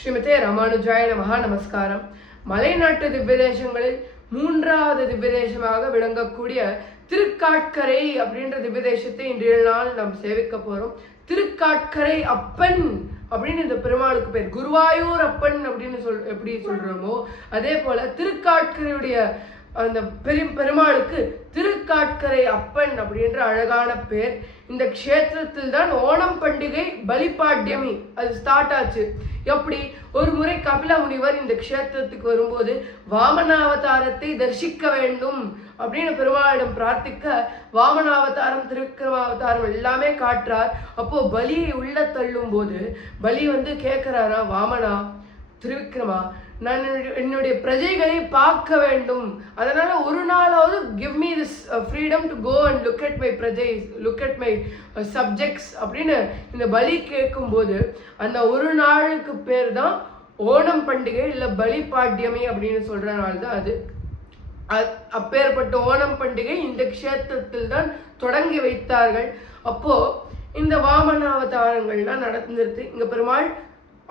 ஸ்ரீமதே ராமானுஜாய மகா நமஸ்காரம். மலைநாட்டு திவ்யதேசங்களில் மூன்றாவது திவ்யதேசமாக விளங்கக்கூடிய திருக்காட்கரை அப்படின்ற திவ்யதேசத்தை இன்றைய நாள் நாம் சேவிக்க போறோம். திருக்காட்கரை அப்பன் அப்படின்னு இந்த பெருமாளுக்கு பேர். குருவாயூர் அப்பன் அப்படின்னு சொல் எப்படி சொல்றோமோ அதே போல திருக்காட்கரையுடைய அந்த பெரும் பெருமாளுக்கு திரு திருக்காட்கரை அப்பன் அப்படின்ற அழகான பேர். இந்த க்ஷேத்திரத்தில் தான் ஓணம் பண்டிகை பலிபாட்டியமி அது ஸ்டார்ட் ஆச்சு. எப்படி? ஒரு முறை கபில முனிவர் இந்த க்ஷேத்திரத்துக்கு வரும்போது வாமனாவதாரத்தை தரிசிக்க வேண்டும் அப்படின்னு பெருமாளிடம் பிரார்த்திக்க வாமனாவதாரம் திருவிக்ரமாவதாரம் எல்லாமே காட்டுறார். அப்போ பலியை உள்ள தள்ளும் போது பலி வந்து கேட்கிறாரா வாமனா? திருவிக்ரமா நான் என்னுடைய- என்னுடைய பிரஜைகளை பார்க்க வேண்டும். அதனால ஒரு நாளாவது give me this freedom to go and look at my பிரஜை லுக் அட் மை சப்ஜெக்ட்ஸ் அப்படின்னு இந்த பலி கேட்கும்போது அந்த ஒரு நாளுக்கு பேர் தான் ஓணம் பண்டிகை இல்லை பலி பாட்டியமை அப்படின்னு சொல்கிற நாள் தான் அது. அப்பேற்பட்ட ஓணம் பண்டிகை இந்த க்ஷேத்திரத்தில் தான் தொடங்கி வைத்தார்கள். அப்போது இந்த வாமன அவதாரங்கள்லாம் நடந்திருக்கு. இங்கே பெருமாள்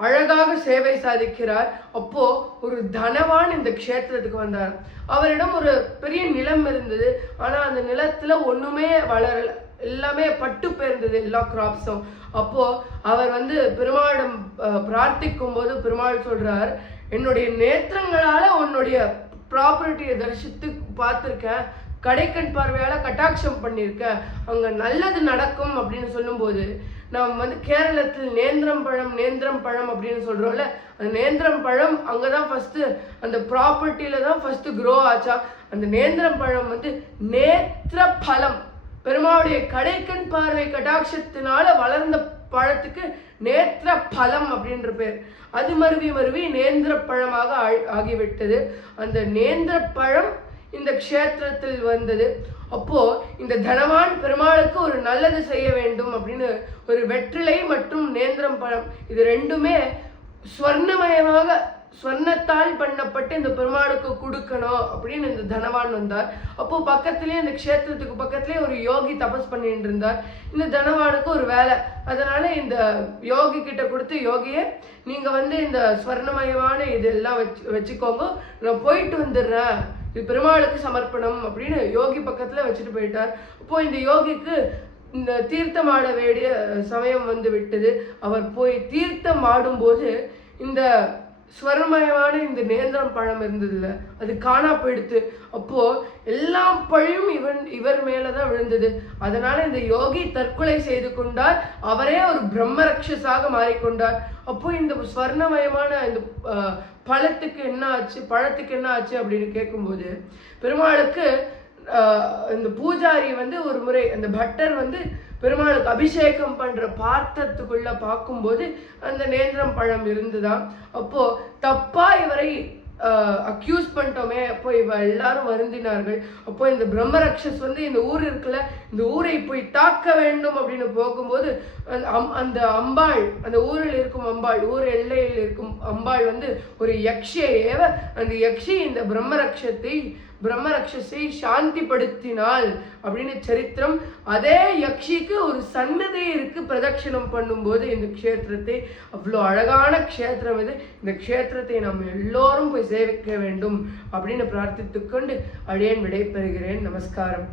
அழகாக சேவை சாதிக்கிறார். அப்போ ஒரு தனவான் இந்த க்ஷேத்திரத்துக்கு வந்தார். அவரிடம் ஒரு பெரிய நிலம் இருந்தது. ஆனா அந்த நிலத்துல ஒண்ணுமே வளரல. எல்லாமே பட்டு போயிருந்தது எல்லா கிராப்ஸும் அப்போ அவர் வந்து பெருமாளிடம் பிரார்த்திக்கும் போது பெருமாள் சொல்றார் என்னுடைய நேத்திரங்களால உன்னுடைய ப்ராப்பர்ட்டியை தரிசித்து பார்த்துருக்கேன். கடைக்கண் பார்வையால் கட்டாட்சம் பண்ணியிருக்க அங்கே நல்லது நடக்கும் அப்படின்னு சொல்லும்போது நாம் வந்து கேரளத்தில் நேந்திரம் பழம் நேந்திரம் பழம் அப்படின்னு சொல்கிறோம்ல அந்த நேந்திரம் பழம் அங்கே தான் ஃபஸ்ட்டு அந்த ப்ராப்பர்ட்டியில் தான் ஃபஸ்ட்டு க்ரோ ஆச்சா? அந்த நேந்திரம் பழம் வந்து நேத்திர பழம். பெருமாளுடைய கடைக்கண் பார்வை கடாட்சத்தினால வளர்ந்த பழத்துக்கு நேத்திர பழம் அப்படின்ற பேர். அது மருவி மருவி நேந்திர பழமாக ஆகிவிட்டது. அந்த நேந்திர பழம் இந்த க்ஷேத்திரத்தில் வந்தது. அப்போ இந்த தனவான் பெருமாளுக்கு ஒரு நல்லது செய்ய வேண்டும் அப்படின்னு ஒரு வெற்றிலை மற்றும் நேந்திரம் பழம் இது ரெண்டுமே ஸ்வர்ணமயமாக ஸ்வர்ணத்தால் பண்ணப்பட்டு இந்த பெருமாளுக்கு கொடுக்கணும் அப்படின்னு இந்த தனவான் வந்தார். அப்போ பக்கத்துலேயே இந்த க்ஷேத்திரத்துக்கு பக்கத்துலேயே ஒரு யோகி தபஸ் பண்ணிட்டு இருந்தார். இந்த தனவானுக்கு ஒரு வேலை. அதனால இந்த யோகி கிட்ட கொடுத்து யோகியே நீங்க வந்து இந்த ஸ்வர்ணமயமான இதெல்லாம் வச்சு வச்சுக்கோங்க. நான் போயிட்டு வந்துடுறேன். இது பெருமாளுக்கு சமர்ப்பணம் அப்படின்னு யோகி பக்கத்தில் வச்சுட்டு போயிட்டார். அப்போது இந்த யோகிக்கு இந்த தீர்த்தம் ஆட வேண்டிய சமயம் வந்து விட்டது. அவர் போய் தீர்த்தம் ஆடும்போது இந்த ஸ்வர்ணமயமான இந்த நேந்திரம் பழம் இருந்ததில்ல அது காணா போயிடுத்து. அப்போ எல்லா பழியும் இவன் இவர் மேலதான் விழுந்தது. அதனால இந்த யோகி தற்கொலை செய்து கொண்டார். அவரே ஒரு பிரம்ம ரக்ஷஸாக மாறிக்கொண்டார். அப்போ இந்த ஸ்வர்ணமயமான இந்த பழத்துக்கு என்ன ஆச்சு பழத்துக்கு என்ன ஆச்சு அப்படின்னு கேட்கும்போது பெருமாளுக்கு இந்த பூஜாரி வந்து ஒரு முறை அந்த பட்டர் வந்து பெருமாளுக்கு அபிஷேகம் பண்ணுற பார்த்தத்துக்குள்ளே பார்க்கும்போது அந்த நேந்திரம் பழம் இருந்துதான். அப்போது தப்பாக இவரை அக்யூஸ் பண்ணிட்டோமே. அப்போ இவ எல்லாரும் வருந்தினார்கள். அப்போ இந்த பிரம்மரக்ஷஸ் வந்து இந்த ஊர் இருக்குல்ல இந்த ஊரை போய் தாக்க வேண்டும் அப்படின்னு போகும்போது அந்த அம்- அந்த அம்பாள் அந்த ஊரில் இருக்கும் அம்பாள் ஊர் எல்லையில் இருக்கும் அம்பாள் வந்து ஒரு யக்ஷியை ஏவ அந்த யக்ஷி இந்த பிரம்மரக்ஷத்தை பிரம்மரக்ஷஸை சாந்திப்படுத்தினாள் அப்படின்னு சரித்திரம் அதே யக்ஷிக்கு ஒரு சன்னதி இருக்கு பிரதட்சணம் பண்ணும்போது இந்த க்ஷேத்திரத்தை அவ்வளோ அழகான க்ஷேத்திரம் இது. இந்த க்ஷேத்திரத்தை நம்ம எல்லோரும் போய் சேவிக்க வேண்டும் அப்படின்னு பிரார்த்தித்துக்கொண்டு அழியன் விடைபெறுகிறேன். நமஸ்காரம்.